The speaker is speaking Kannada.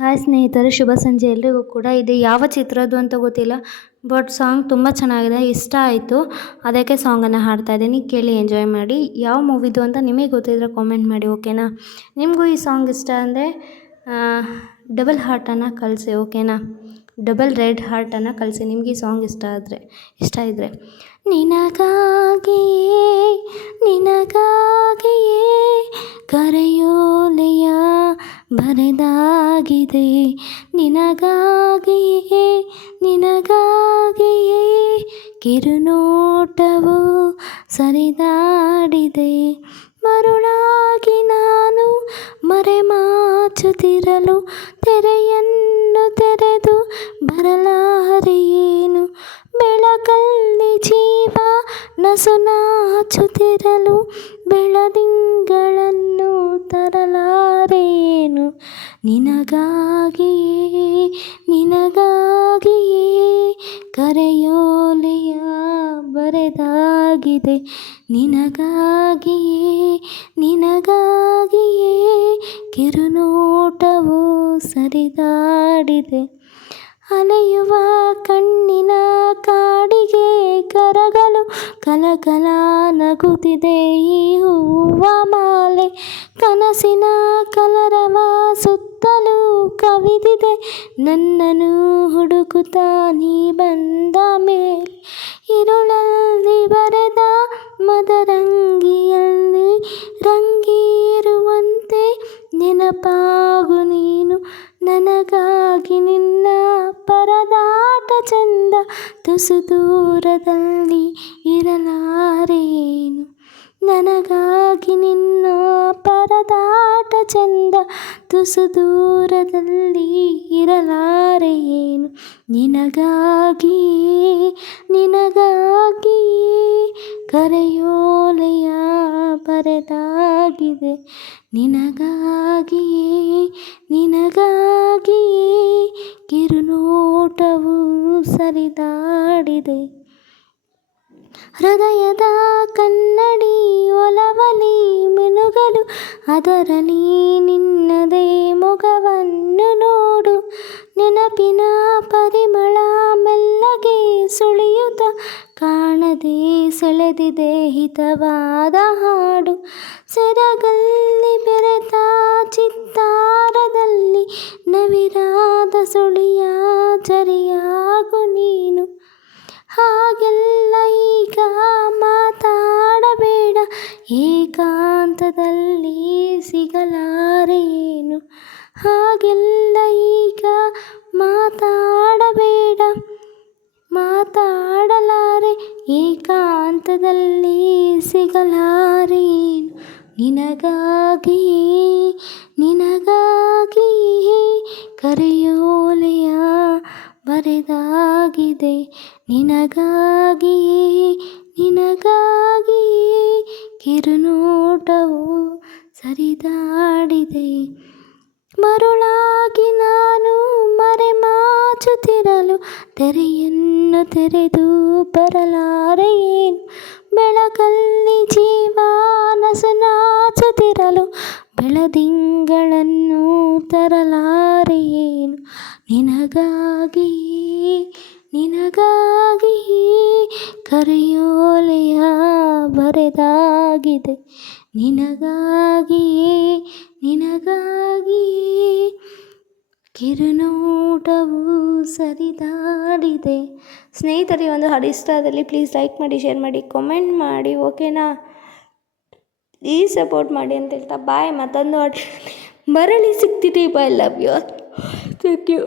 ಹಾಯ್ ಸ್ನೇಹಿತರೆ, ಶುಭ ಸಂಜೆ ಎಲ್ರಿಗೂ ಕೂಡ. ಇದು ಯಾವ ಚಿತ್ರದ್ದು ಅಂತ ಗೊತ್ತಿಲ್ಲ, ಬಟ್ ಸಾಂಗ್ ತುಂಬ ಚೆನ್ನಾಗಿದೆ, ಇಷ್ಟ ಆಯಿತು. ಅದಕ್ಕೆ ಸಾಂಗನ್ನು ಹಾಡ್ತಾ ಇದ್ದೀನಿ, ಕೇಳಿ ಎಂಜಾಯ್ ಮಾಡಿ. ಯಾವ ಮೂವಿದು ಅಂತ ನಿಮಗೆ ಗೊತ್ತಿದ್ರೆ ಕಾಮೆಂಟ್ ಮಾಡಿ, ಓಕೆನಾ? ನಿಮಗೂ ಈ ಸಾಂಗ್ ಇಷ್ಟ ಅಂದರೆ ಡಬಲ್ ಹಾರ್ಟನ್ನು ಕಳಿಸಿ, ಓಕೆನಾ? ಡಬಲ್ ರೆಡ್ ಹಾರ್ಟನ್ನು ಕಳಿಸಿ ನಿಮ್ಗೆ ಈ ಸಾಂಗ್ ಇಷ್ಟ ಇದ್ದರೆ. ನಿನಗಾಗಿಯೇ ನಿನಗಾಗಿಯೇ ಕರೆಯೋಲೆಯ ಬರೆದಾಗಿದೆ, ನಿನಗಾಗಿಯೇ ನಿನಗಾಗಿಯೇ ಕಿರುನೋಟವು ಸರಿದಾಡಿದೆ. ಮರುಳಾಗಿ ನಾನು ಮರೆಮಾಚುತ್ತಿರಲು ತೆರೆಯನ್ನು ತೆರೆದು ಬರಲಾರೆಯೇನು, ಬೆಳಕಲ್ಲಿ ಜೀವ ನಸುನಾಚುತ್ತಿರಲು ಬೆಳದಿಂಗಳನ್ನು ತರಲಾರೇನು. ನಿನಗಾಗಿಯೇ ನಿನಗಾಗಿಯೇ ಕರೆಯೋಲೆಯ ಬರೆದಾಗಿದೆ, ನಿನಗಾಗಿಯೇ ನಿನಗಾಗಿಯೇ ಕಿರುನೋಟವು ಸರಿದಾಡಿದೆ. ಅಲೆಯುವ ಕಣ್ಣಿನ ಕಾಡಿಗೆ ಕರಗಲು ಕಲಕಲ ನಗುತ್ತಿದೆ ಈ ಹೂವ ಮಾಲೆ, ಕನಸಿನ ಕಲರವ ಸುತ್ತಲೂ ಕವಿದಿದೆ ನನ್ನನ್ನು ಹುಡುಕುತ್ತಾ ನೀ ಬಂದ ಮೇಲೆ. ഇരുളಲ್ಲಿ ಬರೆದ ಮದರಂಗಿಯಲ್ಲಿ ರಂಗೇರುವಂತೆ ನೆನಪಾಗು ನೀನು, ನನಗಾಗಿ ನಿನ್ನ ಪರದಾಟ ಚೆಂದ ತುಸು ದೂರದಲ್ಲಿ ಇರಲಾರೇನು. ನನಗಾಗಿ ನಿನ್ನ ಪರದಾಟ ಚೆಂದ ತುಸು ದೂರದಲ್ಲಿ ಇರಲಾರೇನು. ನಿನಗಾಗಿಯೇ ನಿನಗಾಗಿಯೇ ಕರೆಯೋಲೆಯ ಬರೆದಾಗಿದೆ, ನಿನಗಾಗಿಯೇ ನಿನಗಾಗಿಯೇ ಕಿರುನೋಟವು ಸರಿದಾಡಿದೆ. ಹೃದಯದ ಕನ್ನಡಿ ಒಲವಲಿ ಮಿನುಗಲು ಅದರಲ್ಲಿ ನಿನ್ನದೇ ಮೊಗವನ್ನು ನೋಡು, ನೆನಪಿನ ಪರಿಮಳ ಮೆಲ್ಲಗೆ ಸುಳಿಯುತ್ತ ಕಾಣದೆ ಸೆಳೆದಿದೆ ಹಿತವಾದ ಹಾಡು. ಸೆರಗಲ್ಲಿ ಬೆರೆತ ಚಿತ್ತಾರದಲ್ಲಿ ನವಿರಾದ ಸುಳಿಯ ಜರಿಯಾಗು ನೀನು. ಹಾಗೆಲ್ಲ ಈಗ ಮಾತಾಡಬೇಡ, ಏಕಾಂತದಲ್ಲಿ ಸಿಗಲಾರೇನು. ಹಾಗೆಲ್ಲ ಈಗ ಮಾತಾಡಲಾರೆ, ಏಕಾಂತದಲ್ಲಿ ಸಿಗಲಾರೇನು. ನಿನಗಾಗಿಯೇ ನಿನಗಾಗಿಯೇ ಕರೆಯೋಲೆಯ ಬರೆದಾಗಿದೆ, ನಿನಗಾಗಿಯೇ ನಿನಗಾಗಿಯೇ ಕಿರುನೋಟವು ಸರಿದಾಡಿದೆ. ಮರುಳಾಗಿ ನಾನು ಮರೆಮಾಚುತ್ತಿರಲು ತೆರೆಯನ್ನು ತೆರೆದು ಬರಲಾರೆಯೇನು, ಬೆಳಕಲ್ಲಿ ಜೀವ ನಸುನಾಚುತ್ತಿರಲು ಬೆಳದಿಂಗಳನ್ನು ತರಲಾರೆಯೇನು. ನಿನಗಾಗಿಯೇ ನಿನಗಾಗಿಯೇ ಕರೆಯೋಲೆಯ ಬರೆದಾಗಿದೆ, ನಿನಗಾಗಿಯೇ ನಿನಗಾಗಿಯೇ ಕಿರುನೋಟವು ಸರಿದಾಡಿದೆ. ಸ್ನೇಹಿತರೆ, ಒಂದು ಹಾಡು ಇಷ್ಟ ಆದಲ್ಲಿ ಪ್ಲೀಸ್ ಲೈಕ್ ಮಾಡಿ, ಶೇರ್ ಮಾಡಿ, ಕಾಮೆಂಟ್ ಮಾಡಿ, ಓಕೆನಾ? ಈ ಸಪೋರ್ಟ್ ಮಾಡಿ ಅಂತ ಹೇಳ್ತಾ ಬಾಯ್. ಮತ್ತೊಂದು ಹಾಡು ಮರಳಿ ಸಿಗ್ತೀನಿ. Bye, love you, thank you.